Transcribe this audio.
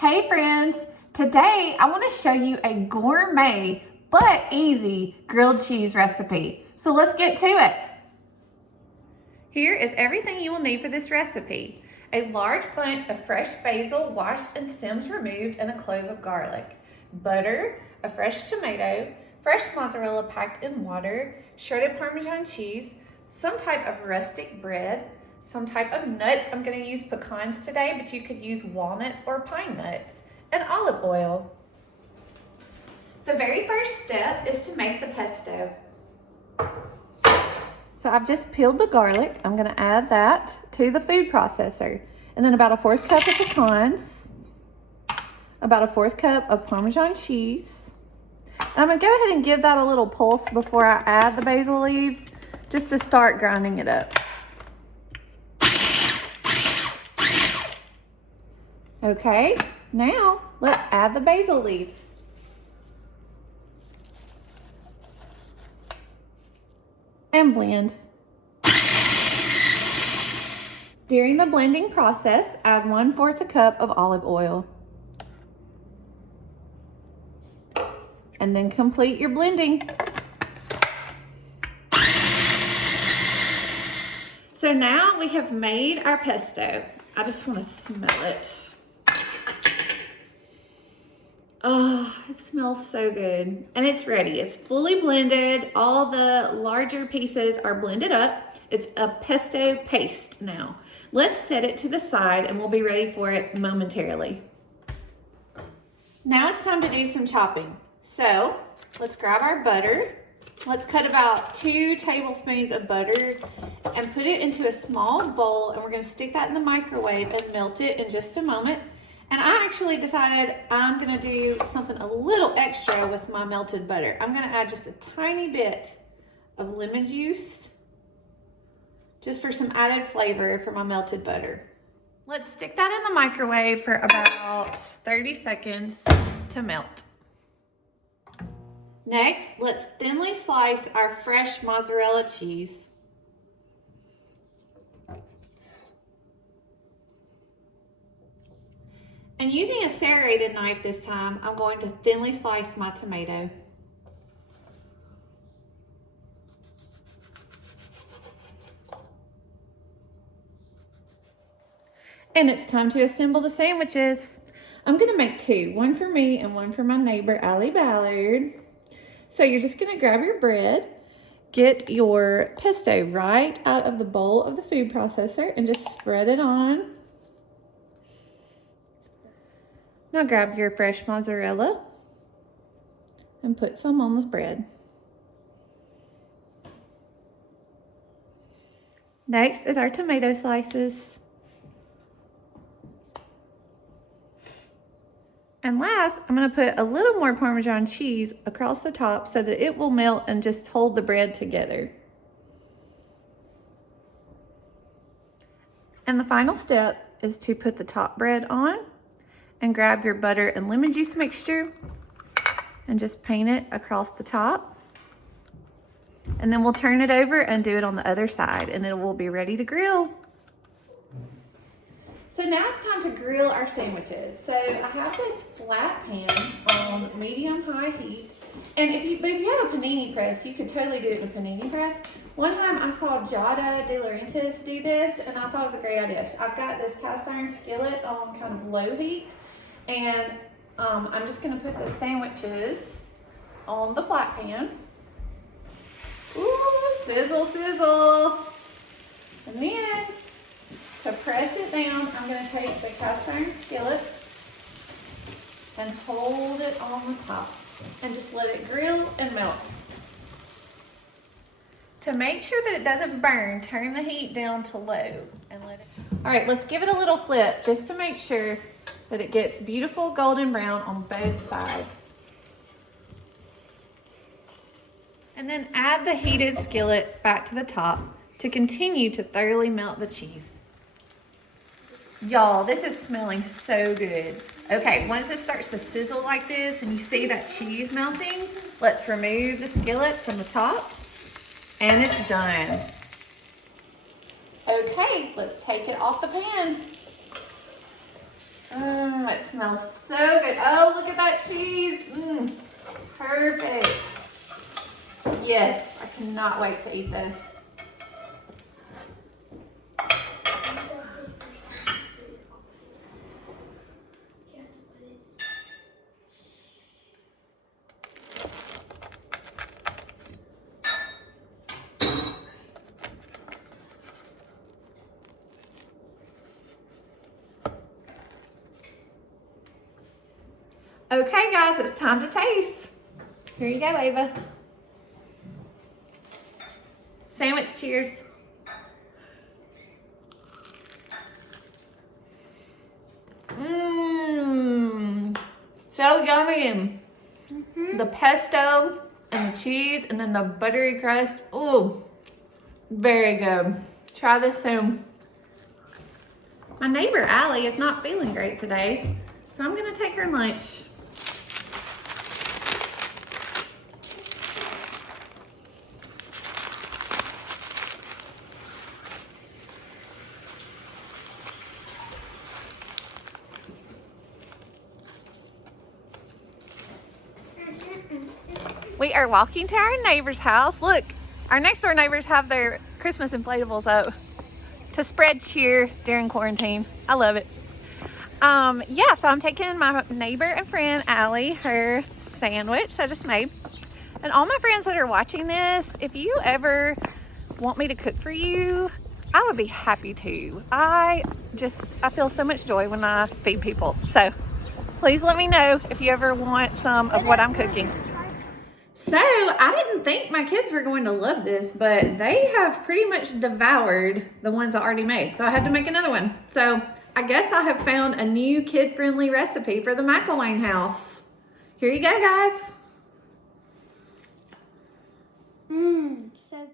Hey friends, today I want to show you a gourmet but easy grilled cheese recipe. So let's get to it. Here is everything you will need for this recipe. A large bunch of fresh basil washed and stems removed and a clove of garlic. Butter, a fresh tomato, fresh mozzarella packed in water, shredded Parmesan cheese, some type of rustic bread, some type of nuts. I'm going to use pecans today, but you could use walnuts or pine nuts, and olive oil. The very first step is to make the pesto. So I've just peeled the garlic. I'm going to add that to the food processor. And then about a 1/4 cup of pecans, about a 1/4 cup of Parmesan cheese. And I'm going to go ahead and give that a little pulse before I add the basil leaves, just to start grinding it up. Okay, now let's add the basil leaves. And blend. During the blending process, add 1/4 cup of olive oil. And then complete your blending. So now we have made our pesto. I just want to smell it. Oh, it smells so good. And it's ready. It's fully blended. All the larger pieces are blended up. It's a pesto paste now. Let's set it to the side and we'll be ready for it momentarily. Now it's time to do some chopping. So let's grab our butter. Let's cut about 2 tablespoons of butter and put it into a small bowl, and we're going to stick that in the microwave and melt it in just a moment. And I actually decided I'm going to do something a little extra with my melted butter. I'm going to add just a tiny bit of lemon juice, just for some added flavor for my melted butter. Let's stick that in the microwave for about 30 seconds to melt. Next, let's thinly slice our fresh mozzarella cheese. And using a serrated knife this time, I'm going to thinly slice my tomato. And it's time to assemble the sandwiches. I'm gonna make 2, one for me and one for my neighbor, Allie Ballard. So you're just gonna grab your bread, get your pesto right out of the bowl of the food processor and just spread it on. Now grab your fresh mozzarella and put some on the bread. Next is our tomato slices. And last, I'm going to put a little more Parmesan cheese across the top so that it will melt and just hold the bread together. And the final step is to put the top bread on and grab your butter and lemon juice mixture and just paint it across the top. And then we'll turn it over and do it on the other side, and it will be ready to grill. So now it's time to grill our sandwiches. So I have this flat pan on medium-high heat. And if you have a panini press, you could totally do it in a panini press. One time I saw Giada De Laurentiis do this, and I thought it was a great idea. I've got this cast iron skillet on kind of low heat, and I'm just gonna put the sandwiches on the flat pan. Ooh, sizzle, sizzle. And then, to press it down, I'm going to take the cast iron skillet and hold it on the top and just let it grill and melt. To make sure that it doesn't burn, turn the heat down to low and let it. All right, let's give it a little flip just to make sure that it gets beautiful golden brown on both sides. And then add the heated skillet back to the top to continue to thoroughly melt the cheese. Y'all, this is smelling so good. Okay, once it starts to sizzle like this and you see that cheese melting, let's remove the skillet from the top, and it's done. Okay, let's take it off the pan. It smells so good. Oh, look at that cheese. Perfect. Yes, I cannot wait to eat this. Okay, guys, it's time to taste. Here you go, Ava. Sandwich cheers. So yummy. The pesto and the cheese and then the buttery crust. Ooh, very good. Try this soon. My neighbor, Allie, is not feeling great today, so I'm gonna take her lunch. We are walking to our neighbor's house. Look, our next door neighbors have their Christmas inflatables up to spread cheer during quarantine. I love it. Yeah, so I'm taking my neighbor and friend Allie her sandwich I just made. And all my friends that are watching this, if you ever want me to cook for you, I would be happy to. I feel so much joy when I feed people. So please let me know if you ever want some of what I'm cooking. So I didn't think my kids were going to love this, but they have pretty much devoured the ones I already made. So I had to make another one. So I guess I have found a new kid-friendly recipe for the McElwain house. Here you go, guys. So